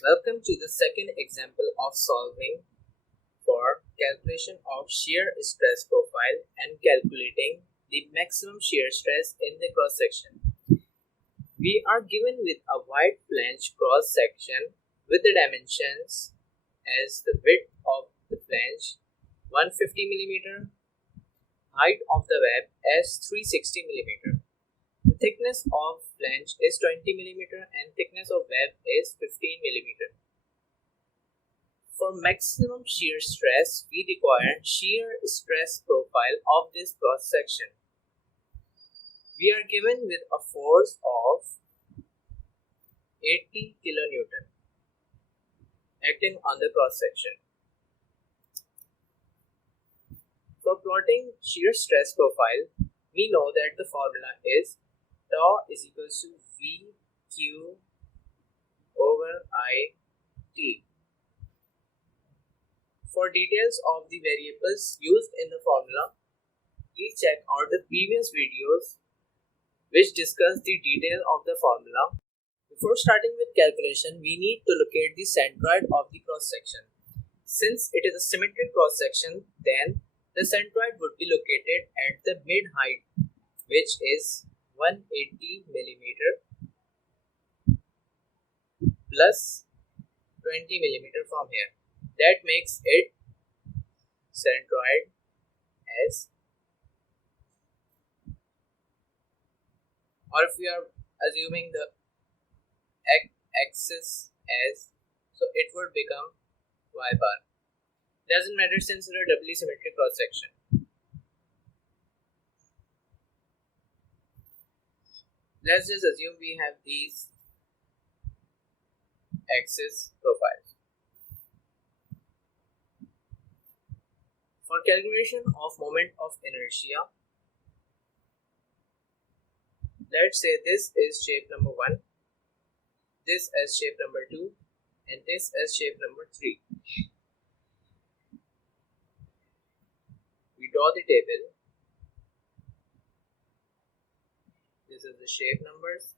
Welcome to the second example of solving for calculation of shear stress profile and calculating the maximum shear stress in the cross section. We are given with a wide flange cross section with the dimensions as the width of the flange 150 mm, height of the web as 360 mm. The thickness of flange is 20 mm and thickness of web is 15 mm. For maximum shear stress, we require shear stress profile of this cross section. We are given with a force of 80 kN acting on the cross section. For plotting shear stress profile, we know that the formula is tau is equals to VQ over IT. For details of the variables used in the formula, please check out the previous videos which discuss the detail of the formula. Before starting with calculation, we need to locate the centroid of the cross section. Since it is a symmetric cross section, then the centroid would be located at the mid height, which is 180 mm plus 20 mm from here. That makes it centroid as, or if we are assuming the axis as, so it would become y bar. Doesn't matter since it is a doubly symmetric cross section. Let's just assume we have these axis profiles. For calculation of moment of inertia, let's say this is shape number 1, this as shape number 2, and this as shape number 3. We draw the table. This is the shape numbers,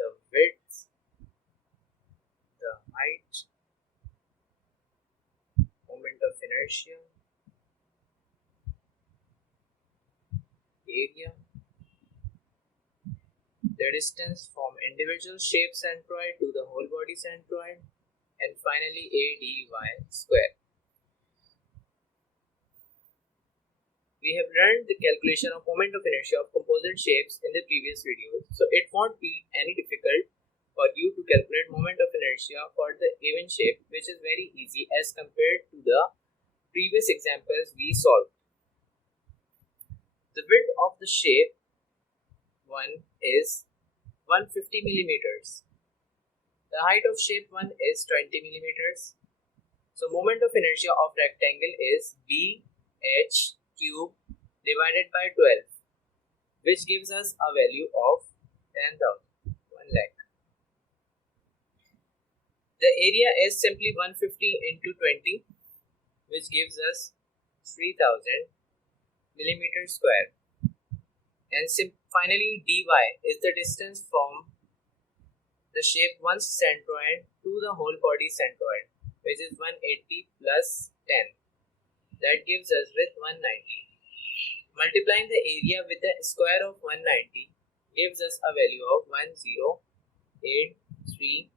the width, the height, moment of inertia, area, the distance from individual shape centroid to the whole body centroid, and finally ADY square. We have learned the calculation of moment of inertia of composite shapes in the previous videos, so it won't be any difficult for you to calculate moment of inertia for the even shape, which is very easy as compared to the previous examples we solved. The width of the shape 1 is 150 millimeters. The height of shape 1 is 20 millimeters. So moment of inertia of rectangle is BH cube divided by 12, which gives us a value of 10,000, 1 lakh. The area is simply 150 into 20, which gives us 3000 millimeters square. And finally dy is the distance from the shape 1 centroid to the whole body centroid, which is 180 plus 10. That gives us with 190. Multiplying the area with the square of 190 gives us a value of 1083.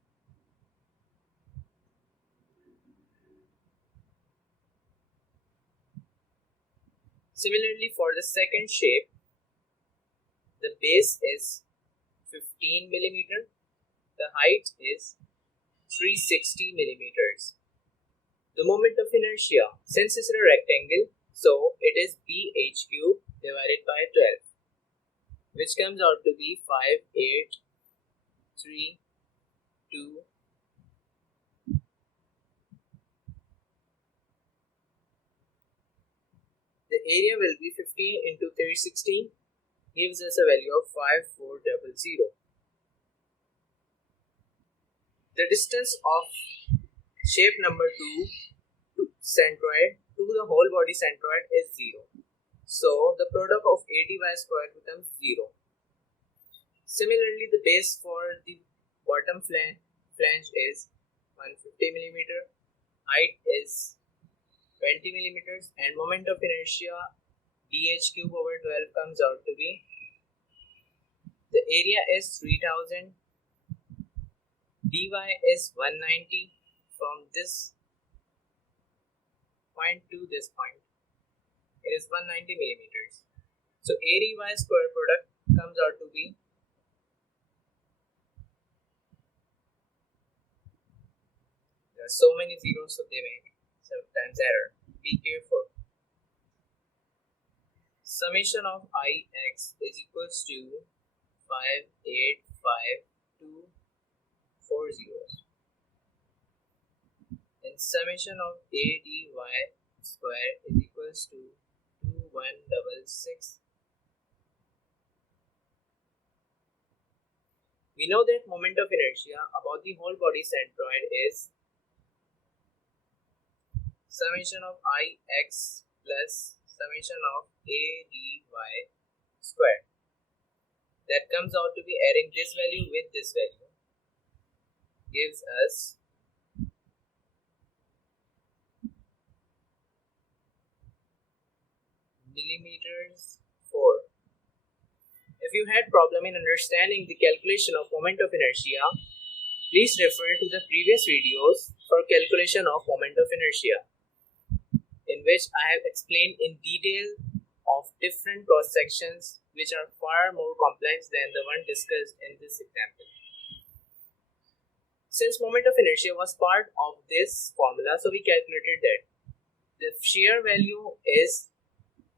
Similarly, for the second shape, the base is 15 millimeter, the height is 360 millimeters. The moment of inertia, since it's a rectangle, so it is BH cube divided by 12, which comes out to be 5832. The area will be 15 into 360, gives us a value of 5400. The distance of shape number 2 to centroid to the whole body centroid is 0. So the product of ADY square becomes 0. Similarly, the base for the bottom flange is 150 millimeter, height is 20 millimeters, and moment of inertia dh cube over 12 comes out to be, the area is 3000, dy is 190 from this point to this point. It is 190 millimeters. So dy square product comes out to be, there are so many zeros, so they make sometimes error. Be careful. Summation of ix is equals to 585240, and summation of ady square is equals to 2166. We know that moment of inertia about the whole body centroid is summation of ix plus summation of ady square. That comes out to be, adding this value with this value gives us millimeters 4. If you had problem in understanding the calculation of moment of inertia, please refer to the previous videos for calculation of moment of inertia, in which I have explained in detail of different cross sections which are far more complex than the one discussed in this example. Since moment of inertia was part of this formula, so we calculated that the shear value is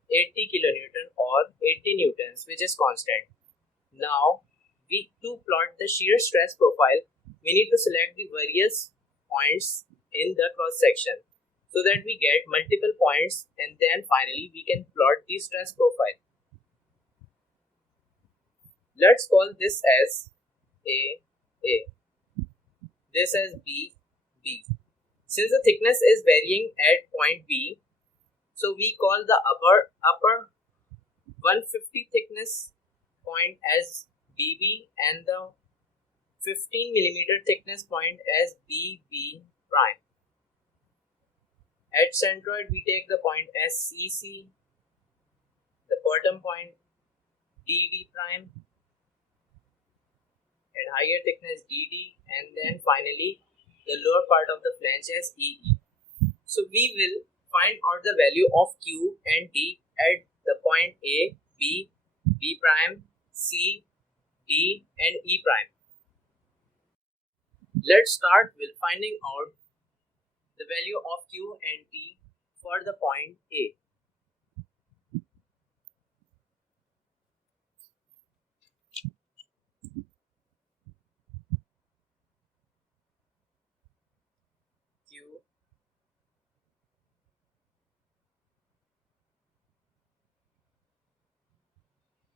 80 kilonewton or 80 newtons, which is constant. Now, to plot the shear stress profile, we need to select the various points in the cross section so that we get multiple points, and then finally we can plot the stress profile. Let's call this as A, this as B, B. Since the thickness is varying at point B, so we call the upper 150 thickness point as BB and the 15 millimeter thickness point as BB prime. At centroid, we take the point as CC, the bottom point DD prime, and higher thickness DD, and then finally the lower part of the flange as EE. So we will find out the value of Q and D at the point A, B, B prime, C, D, and E prime. Let's start with finding out the value of Q and D for the point A. Q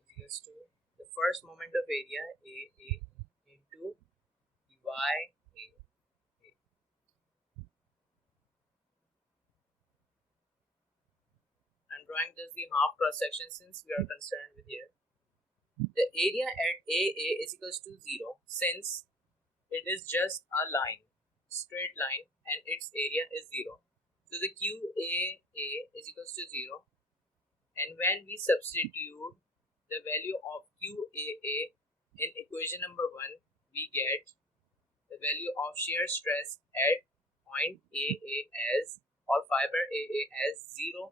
is equals to the first moment of area A into Y A. I'm drawing just the half cross section since we are concerned with here. The area at AA is equals to 0 since it is just a line, straight line, and its area is 0. So the QAA is equals to 0, and when we substitute the value of QAA in equation number 1, we get the value of shear stress at point AA as, or fiber AA as 0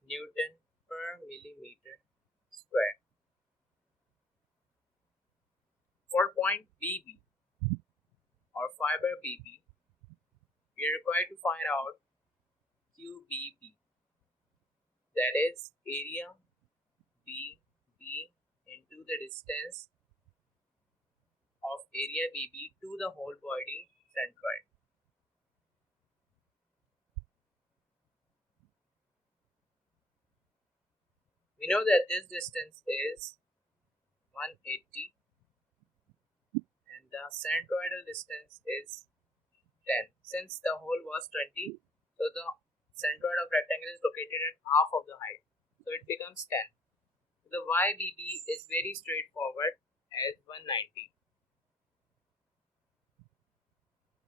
Newton per millimeter square. For point BB or fiber BB, we are required to find out QBB, that is area BB into the distance of area BB to the whole body centroid. We know that this distance is 180 and the centroidal distance is 10. Since the hole was 20, so the centroid of rectangle is located at half of the height, so it becomes 10. The YBB is very straightforward as 190.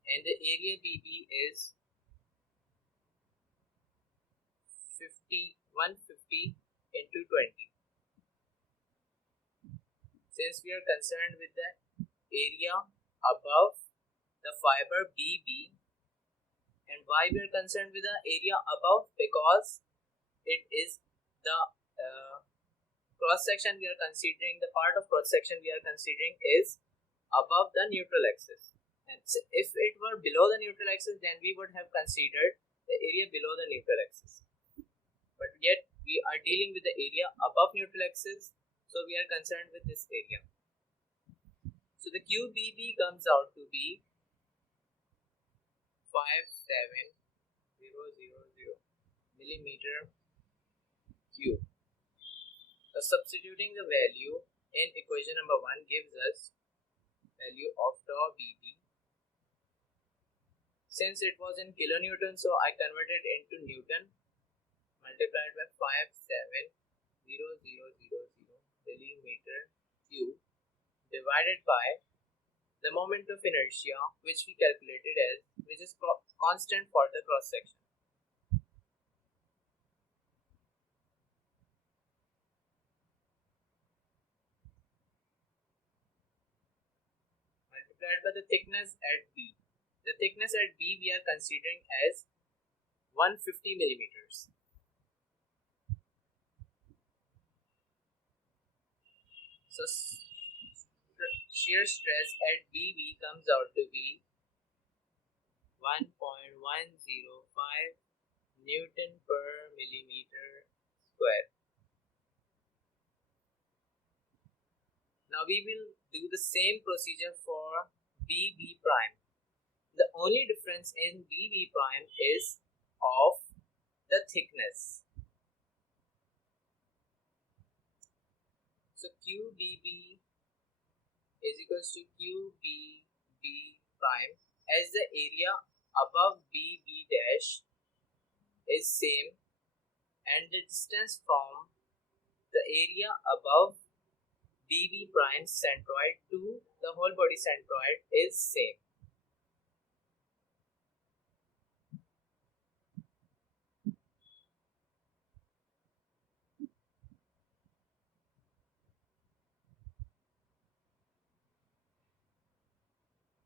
and the area BB is 150 into 20. Since we are concerned with the area above the fiber BB, and why we are concerned with the area above, because it is the cross section we are considering, the part of cross section we are considering is above the neutral axis, and if it were below the neutral axis, then we would have considered the area below the neutral axis, but yet we are dealing with the area above neutral axis, so we are concerned with this area. So the QBB comes out to be 57000 millimeter cube. So substituting the value in equation number 1 gives us value of tau BB. Since it was in kilonewton, so I converted into Newton, multiplied by 57000 millimeter cube, divided by the moment of inertia, which we calculated as, which is constant for the cross section. Multiplied by the thickness at B. The thickness at B we are considering as 150 millimeters. So shear stress at BB comes out to be 1.105 Newton per millimeter square. Now we will do the same procedure for BB prime. The only difference in BB prime is of the thickness. So QBB is equals to QBB prime, as the area above BB dash is same and the distance from the area above BB prime centroid to the whole body centroid is same.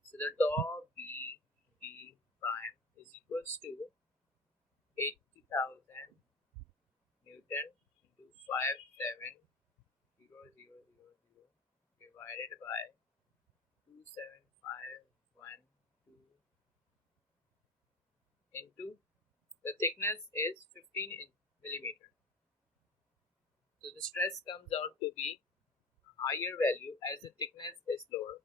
So the tau BB prime is equals to 80,000 Newton into 57000 divided by 27512 into the thickness is 15 millimeter. So the stress comes out to be higher value as the thickness is lower.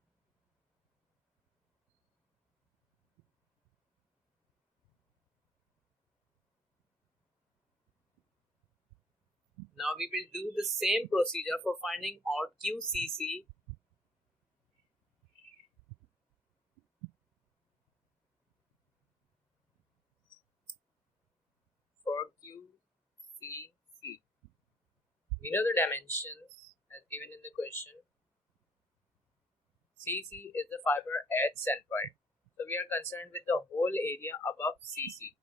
Now we will do the same procedure for finding out QCC for QCC. We know the dimensions as given in the question. CC is the fiber at centroid. So we are concerned with the whole area above CC.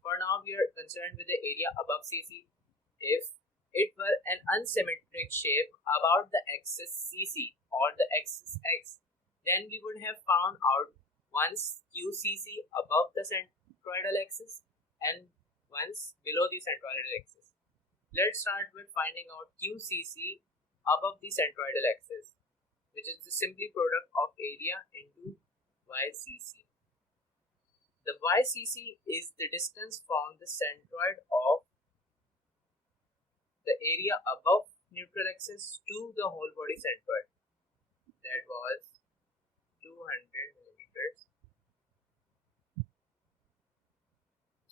For now we are concerned with the area above CC. If it were an unsymmetric shape about the axis CC or the axis X, then we would have found out once QCC above the centroidal axis and once below the centroidal axis. Let's start with finding out QCC above the centroidal axis, which is the simply product of area into YCC. The YCC is the distance from the centroid of the area above neutral axis to the whole body centroid. That was 200 millimeters.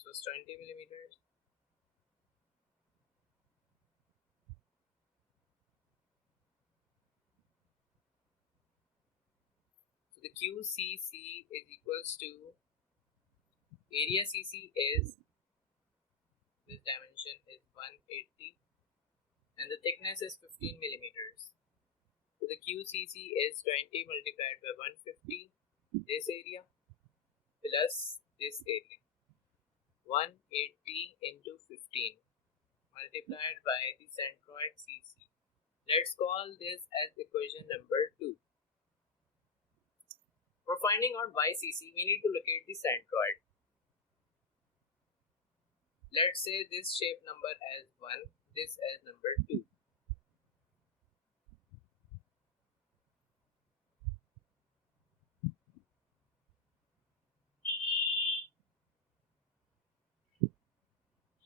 So it's 20 millimeters. So the QCC is equals to area CC is, this dimension is 180 and the thickness is 15 millimeters. So the QCC is 20 multiplied by 150, this area, plus this area 180 into 15 multiplied by the centroid CC. Let's call this as equation number 2. For finding out YCC, we need to locate the centroid. Let's say this shape number as 1, this as number 2.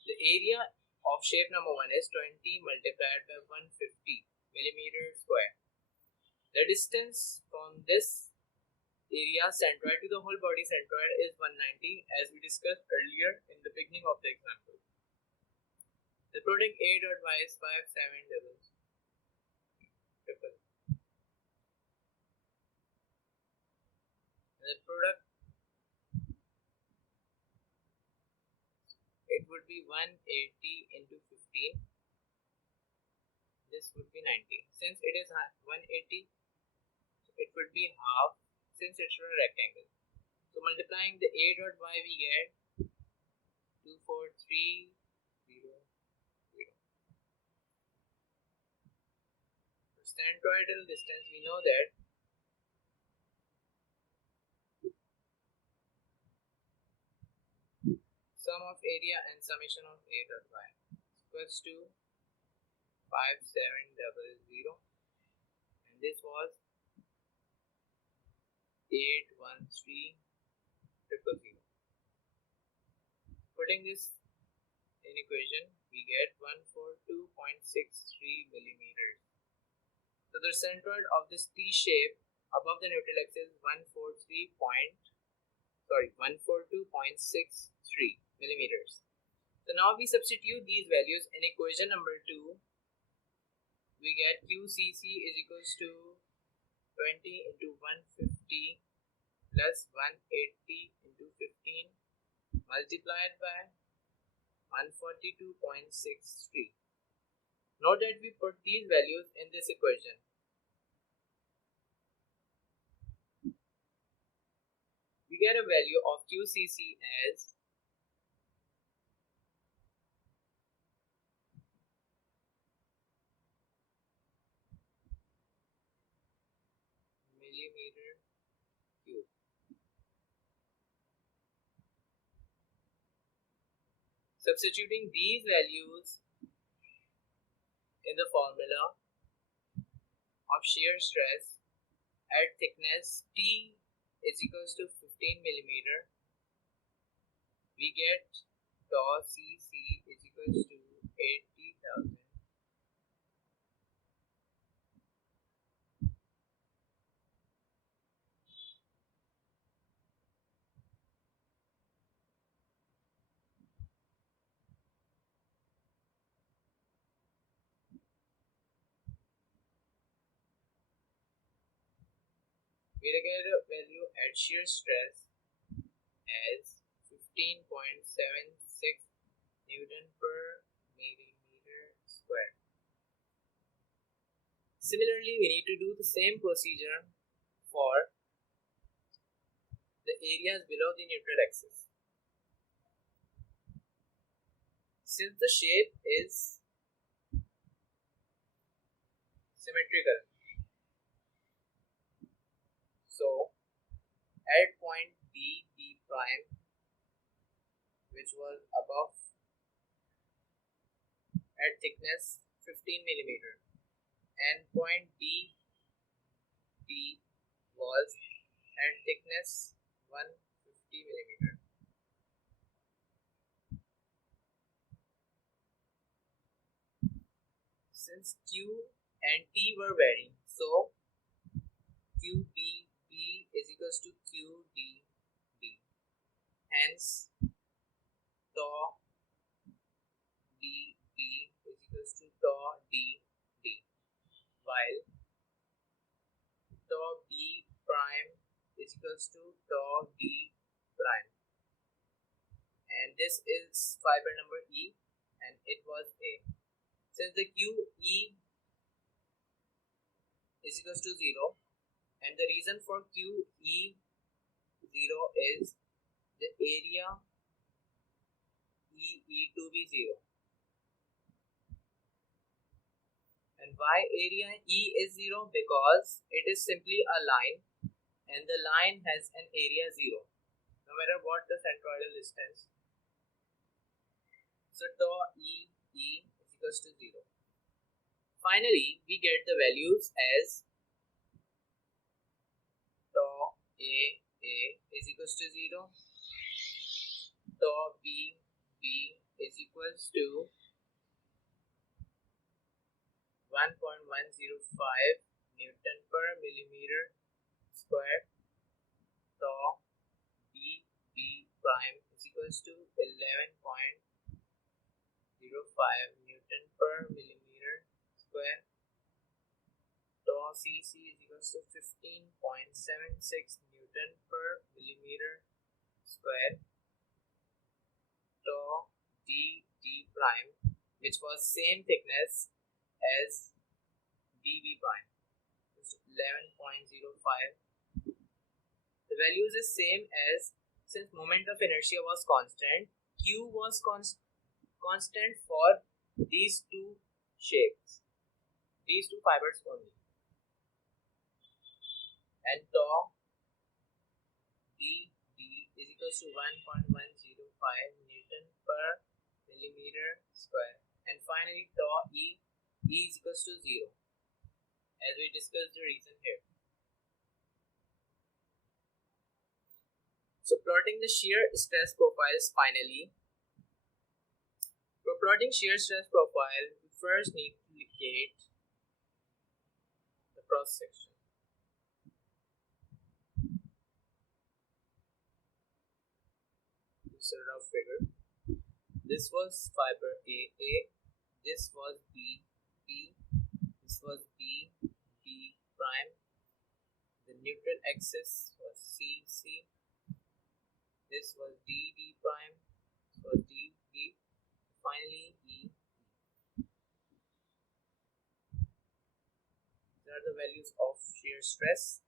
The area of shape number 1 is 20 multiplied by 150 millimeter square. The distance from this area centroid to the whole body centroid is 190, as we discussed earlier in the beginning of the example. The product A dot Y is 5700. The product, it would be 180 into 15. This would be 90. Since it is 180, it would be half, since it's a rectangle. So multiplying the A dot Y, we get 24300. For centroidal distance, we know that sum of area and summation of A dot Y equals to 5700, and this was 813,000. Putting this in equation, we get 142.63 millimeters. So the centroid of this T shape above the neutral axis is 142.63 millimeters. So now we substitute these values in equation number 2. We get QCC is equals to 20 into 150 plus 180 into 15 multiplied by 142.63. Note that we put these values in this equation. We get a value of QCC as millimeter cube. Substituting these values in the formula of shear stress at thickness T is equals to 15 millimeter, we get tau CC is equals to 80,000. We get a value at shear stress as 15.76 Newton per millimeter square. Similarly, we need to do the same procedure for the areas below the neutral axis. Since the shape is symmetrical, so at point D prime, which was above at thickness 15 millimeter, and point D was at thickness 150 millimeter. Since Q and T were varying, so QB is equals to QD. Hence, tau DB is equals to tau DD, while tau B prime is equals to tau D prime. And this is fiber number E, and it was A. Since the QE is equals to 0, and the reason for QE 0 is the area EE to be 0. And why area E is 0? Because it is simply a line and the line has an area 0 no matter what the centroidal distance. So tau E is equals to 0. Finally, we get the values as tau A is equals to 0, tau B is equals to 1.105 Newton per millimeter square, tau B prime is equals to 11.05 Newton per millimeter square, tau CC is equals to 15.76 Newton per millimeter square, tau D prime, which was same thickness as dV prime, is 11.05. The values is same as, since moment of inertia was constant, Q was constant for these two shapes, these two fibers only, and tau D is equals to 1.105 Newton per millimeter square, and finally tau E is equals to 0, as we discussed the reason here. So plotting the shear stress profiles finally. For plotting shear stress profile, we first need to locate the cross section. This is a rough figure. This was fiber AA, this was B, this was B prime, the neutral axis was C, this was D prime, this was D, finally E. These are the values of shear stress.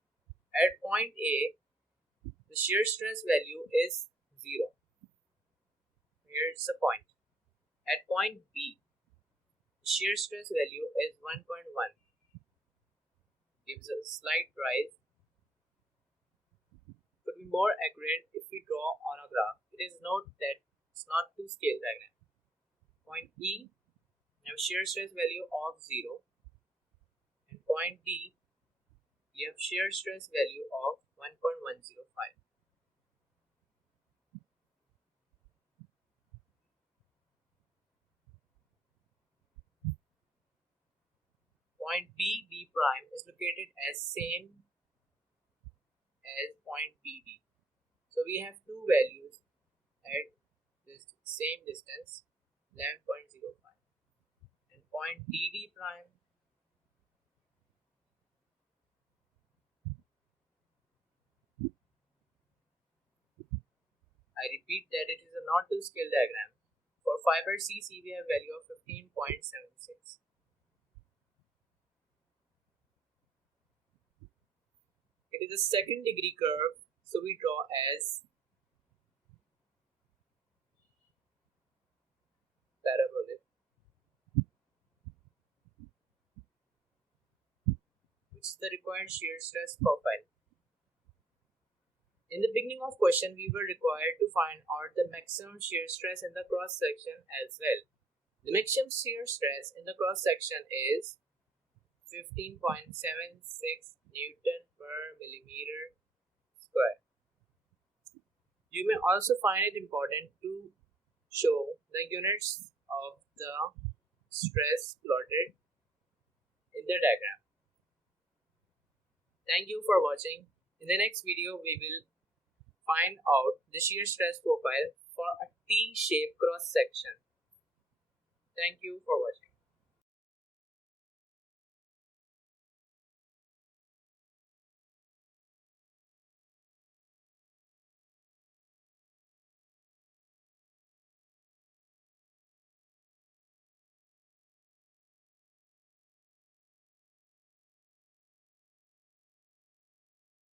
At point A, the shear stress value is 0. Here is the point. At point B, the shear stress value is 1.1. Gives a slight rise. Could be more accurate if we draw on a graph. It is note that it's not to scale diagram. Point E, we have shear stress value of 0. And point D, we have shear stress value of 1.105. Point B prime is located as same as point BD. So we have two values at this same distance, 11.05. And point DD prime I repeat that it is a not to scale diagram. For fiber CC we have value of 15.76. It is a second degree curve, so we draw as parabolic, which is the required shear stress profile. In the beginning of question, we were required to find out the maximum shear stress in the cross section as well. The maximum shear stress in the cross section is 15.76 Newton per millimeter square. You may also find it important to show the units of the stress plotted in the diagram. Thank you for watching. In the next video, we will find out the shear stress profile for a T-shaped cross section. Thank you for watching.